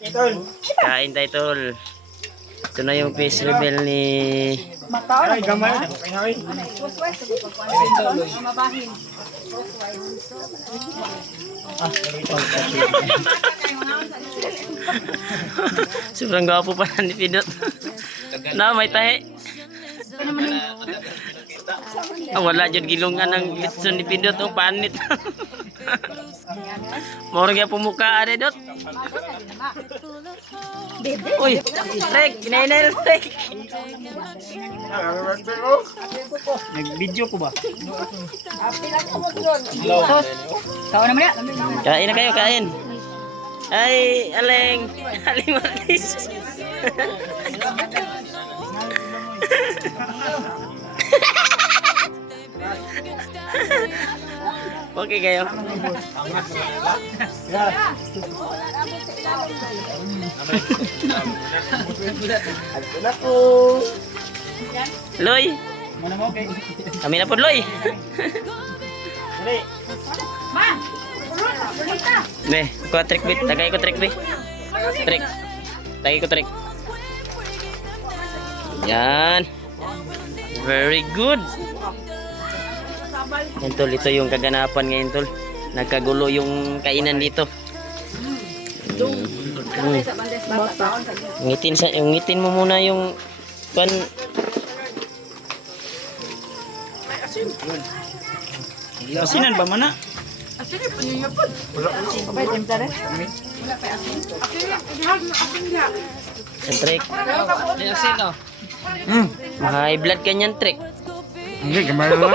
Kain tayo, tol. Ito na yung face reveal ni... Ay, gamay. Sobrang gwapo pa ni Pidot. Na, may tahi. Wala dyan gilungan ng litson ni Pidot. Ang panit. Morong yung pumuka, Dot. Uy, Trek, kinainay na Trek. Nag-video ko ba? Sos. Kau naman ya. Kain na kayo, kain. Ay, Aleng. Aling Martis. Okay kayo. Loy. Mana mo kay? Kami na po, Loy. Ne, ko trick bit, tagay ko trick bit. Trick. Tagay ko trick. Yan. Very good. Yan tol, ito yung kaganapan ngayon tol. Nagkagulo yung kainan dito. Ngitin mo muna yung pan. Asinan ba mana? Yan trick. High blood kanyan trick. Hindi, gamay lang.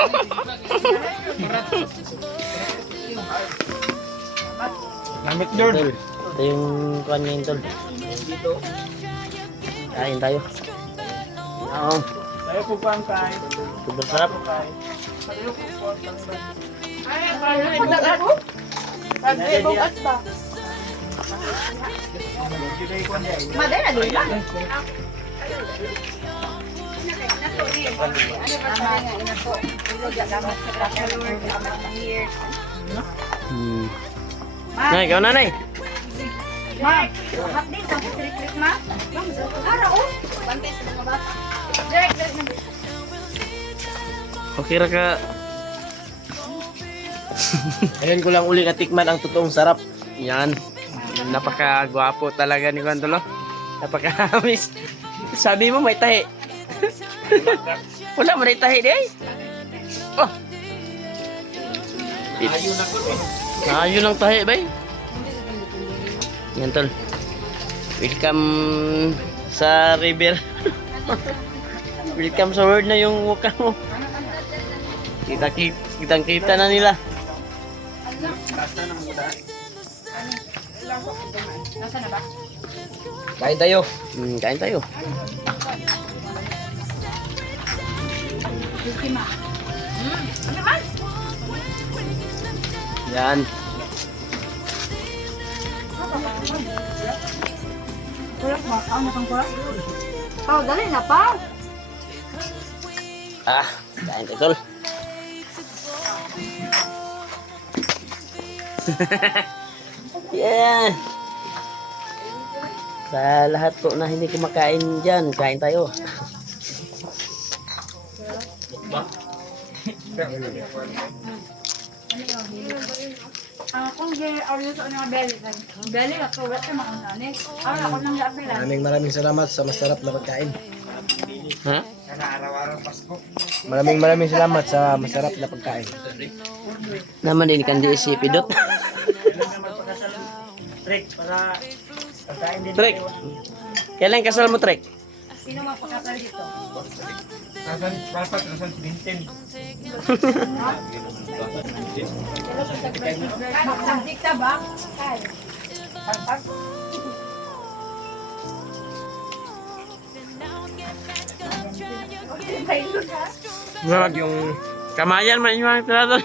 Lamit Tol, doon. ito yung kuhan ngayon tol. Kain tayo. Oo, Tayo po pa ang kain. sobrang sarap. Madera dulu lah. Nay, ikaw nanay. Ma, hot din kamu trik-trik ma. Ara oh. Bantay sa mga bata. Direct. Okay ra ka. Ayun ko lang uli natikman ang totoong sarap. Yan. Napaka-gwapo talaga ni Juan Tolo. Napaka-amis. Sabi mo may tahi. Wala mo may tahi di ay. Oh. Ayun lang tahi bay. Yan tol. Welcome sa river. Welcome sa world na yung mukha mo. Kita na nila. Kain tayo. Kain tayo. Yan. Kurak ma, ano kang kurak? Oh, dali na pa. Kain tayo tol. Yeah. Sa lahat po na hindi kumakain dyan, kain tayo. Kung gaya sa mga belly kan. Belly ka kurat sa mga nani. Ako nang lapilan. Maraming salamat sa masarap na pagkain. Ha? Maraming salamat sa masarap na pagkain. Naman din kan di si Pidot. Trick para pagkain din. Trek. Kailan kasal mo, Trek? Sino mapakasal dito? Rasan Binten. Magsabdik ka ba? Kay. Wag yung kamayan man yung trato.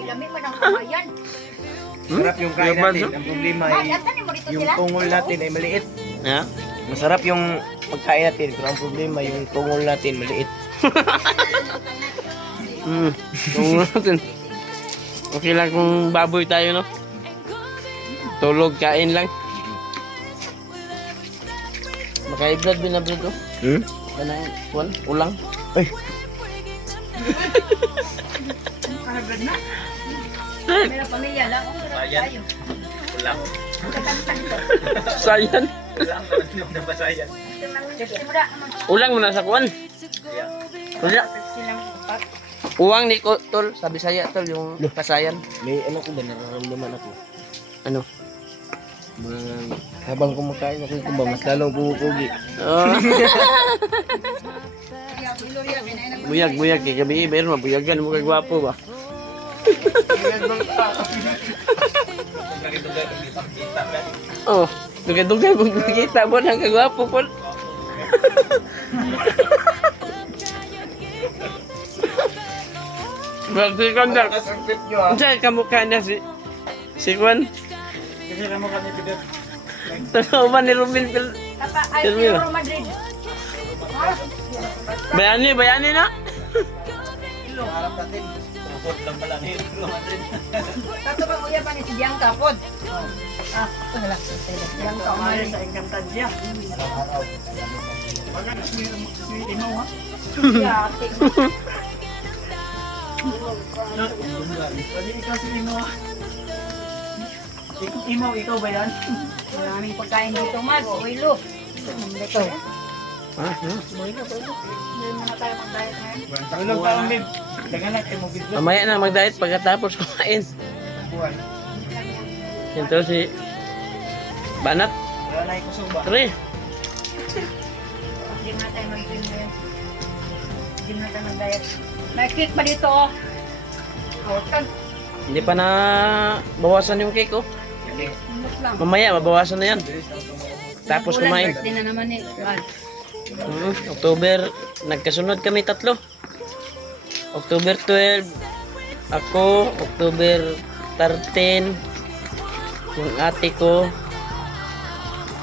Ilamig mo ng kamayan. Masarap yung kain natin. Ang problema ay Atan mo dito yung sila? tungol natin ay maliit. Ha? Masarap yung pagkain natin. Pero ang problema yung tungol natin maliit. Tungo natin. Okay lang kung baboy tayo, no? Tulog, kain lang. Maka-blood binablod ko. Hmm? Kanang kuan, ulang. Ay, Kahagad na. May pamilya lang. Tayo. Ulang. Sayan. Ulang na napasayan. Simula naman. Ulang mo na sa kuan. Wala. Silang upat. Uwang ni ko, tol. Sabi saya, tol, yung kasayan. may ano ko ba, nararamdaman ako. Ano? Habang kumakain ako ko ba, mas lalong pumupugi. Oh. Buyag, kay gabi, meron mabuyagan mo kay gwapo ba? Oh, dugay-dugay kung nakita mo ng kagwapo po. Bakit si Kondar? Nasangkit nyo ah. Diyan kamukha niya si Kwan. Kasi na mo kami pidot. Totoo ba ni Ruben Pil? Tapa ay Silvio. Euro Madrid. Bayani na? Harap natin. Tungkot lang pala ni Madrid. Tato ba kuya pa ni si Bianca pod? Ah, ito na lang. Bianca Kamari umari. sa Encantadia. Baga na si Imaw ha. Yate. Pwede ikaw si Imaw ha. Imaw, ikaw ba yan? Maraming pagkain dito, Mas. Uilo. Ito. Ha? Hindi na tayo mag-diet ngayon. Tulog ka ang bib. Dagan na kayo mo bidot. Mamaya na mag-diet pagkatapos kumain. Buwan. Ito si Banat. Wala na ikuso ba? Tre. Hindi na tayo mag-gym ngayon. Hindi na tayo mag-diet. May cake pa dito, oh. Huwag Hindi pa na bawasan yung cake oh. lang. Mamaya mabawasan na yan. Tapos kumain. Birthday na naman eh. October, nagkasunod kami tatlo. October 12, ako, October 13, yung ate ko,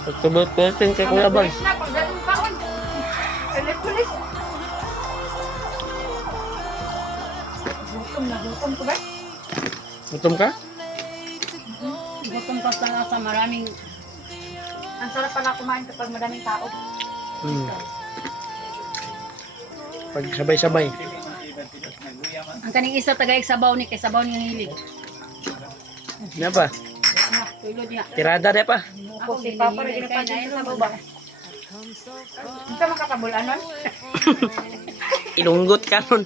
October 13 kay Kuya Bal. Na, pagdating kaon. Kulis. Gutom ko ba? Gutom ka? Gutom ka sa maraming... Ang sarap pala kumain kapag maraming tao. Pag sabay-sabay. Ang kaning isa tagaig sabaw ni kay sabaw ni hilig. Ano pa? Anak, tulod niya. Tirada na pa. Ako si Papa rin ginapasin sa sabaw ba? Ang sa makatabulan nun? Ilunggot kalon.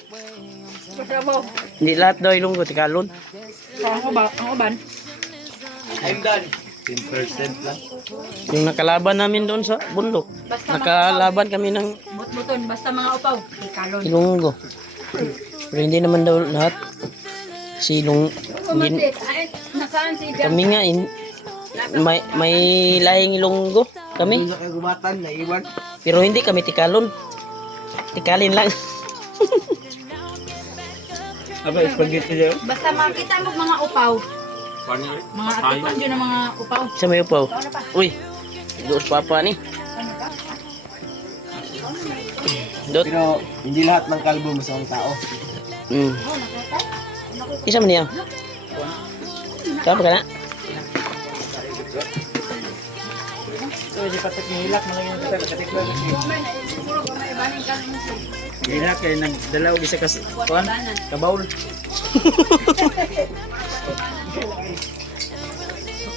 Sa sabaw. Hindi lahat daw ilunggot kalon. Ang uban. I'm done. 10% lang. Yung nakalaban namin doon sa bundok. Basta Nakalaban kami ng But-buton, basta mga upaw. Ikalon. ilunggo. Pero hindi naman daw lahat. Si ilung... Hindi, Kumatit. Ay, nasaan si Bianca? kami nga, may lahing ilunggo kami. Sa kagubatan, naiwan. Pero hindi kami tikalon. Tikalin lang. Aba, spaghetti daw. Basta makita mo mga upaw. Mga atipon dyan ang mga upaw. Isa may upaw. Ano pa? Uy, dos papa ni. Ano pa? Dot. Pero hindi lahat ng kalbo masamang tao. Mm. Oh, nakita? Isa man niya. Saan ka na? So, hindi patik ni Hilak. Malagyan kita pagkatik ba? Gumay na, siguro gumay ibaning ka ng musil. Hilak kaya nagdalaw di sa kuan. Banan. Kabaul.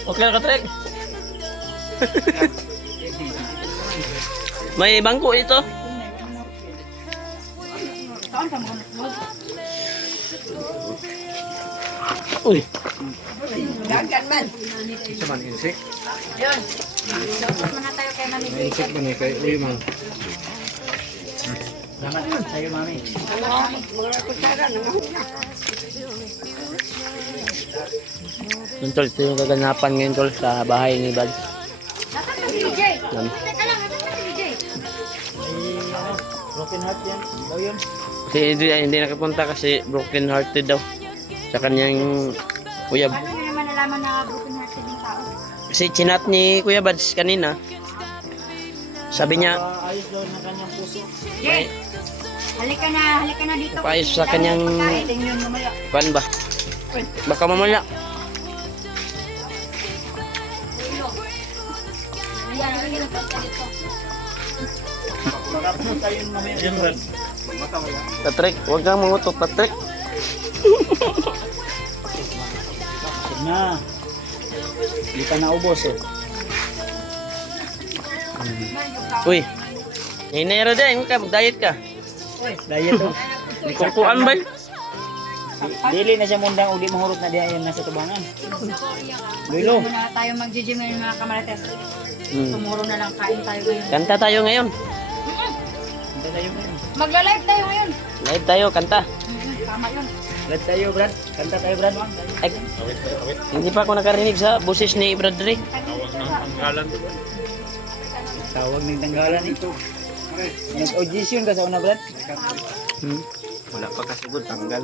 Okay na ka, Trek. May bangko ito. Saan ka mga naslod? Uy, Gagan man. Sa man insik. Yun. Dapat muna tayo kay Manibay. Insik man eh kay uy man. Salamat man sa'yo, mami. Mga kutsara, nangahuna. yun tol, ito yung kaganapan ngayon tol sa bahay ni Bad. Nasaan ka si DJ? Teka lang, nasaan ka si DJ? Broken heart yan. Daw yun. Kasi hindi nakapunta kasi broken hearted daw. Sa kanyang Kuya. Paano nyo naman nalaman na broken hearted yung tao? Kasi chinat ni Kuya Bads kanina. Sabi niya, Ayos daw ng kanyang puso. DJ! Halika na dito. Paayos sa kanyang- Pagkain. Tingnan mamaya. pan ba? Baka mamaya. Ulo. Ayan, dito. Tapos tayo mamaya. Yan, Brad. Patrick, huwag kang mangutot, Patrick. Sige na. Hindi pa naubos eh. Uy, inero din ka, mag-diet ka. Diet to. Kukuan ba? Dili na siya mundang uli mahurot na diya yan nasa tubangan. Lilo. Muna tayo mag-gym ngayon mga kamarates. Hmm. Tomorrow na lang kain tayo ngayon. Kanta tayo ngayon. Hindi tayo ngayon. Magla-live tayo ngayon. Live tayo, kanta. Tama yun. Brad tayo, Brad. Kanta tayo, Brad. Ay, hindi pa ako nakarinig sa boses ni Brad Dre. Tawag ng tanggalan ito. Nag-audition ka sa una, Brad? Hmm. Wala pa kasugod, tanggal.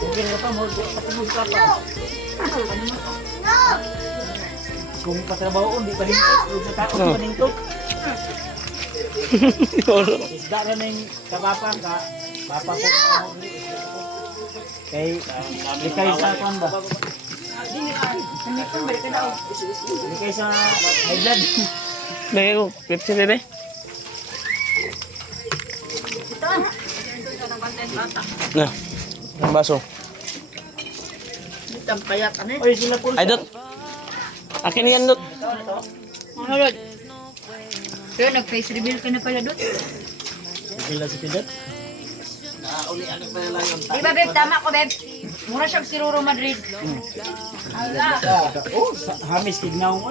Mungkin ka pa, patubog ka pa. Kung patrabaho, di pa rin ito. Sa tao, di pa rin ito. Isda ka na yung kapapang ka. Papa po. Kay sa kuwan ba? Kay sa high blood. Lagay ko, Pepsi bebe. Na, ang baso. Oy, sila po. Ay, Dot. Akin yan, Dot. Ano Lord? Kaya nag-face reveal ka na pala doon. Sila si Pidat. Di ba, Beb? Tama ko, Beb. Mura siyang si Roro Madrid. Ala. Oh, hamis kignaw mo.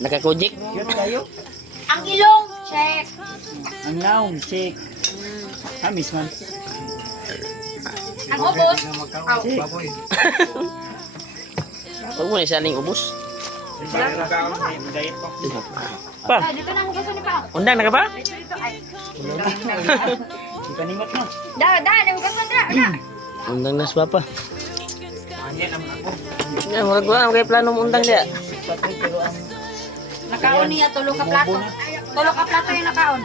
Nakakujik. Yun tayo. Ang ilong, check. Ang naong, check. Hamis man. Ang ubos, Check. Huwag mo na isaling ubus. Pa, Ay, dito na hugasan ni Pa. undang na ka pa? Dito, dito. Ay. Di paningot na. Hugasan na. Undang na sa papa. Yan, murag ko lang kay plano mo undang dia. Pero ang Nakaon niya, tulo ka plato. Tulo ka plato yung nakaon.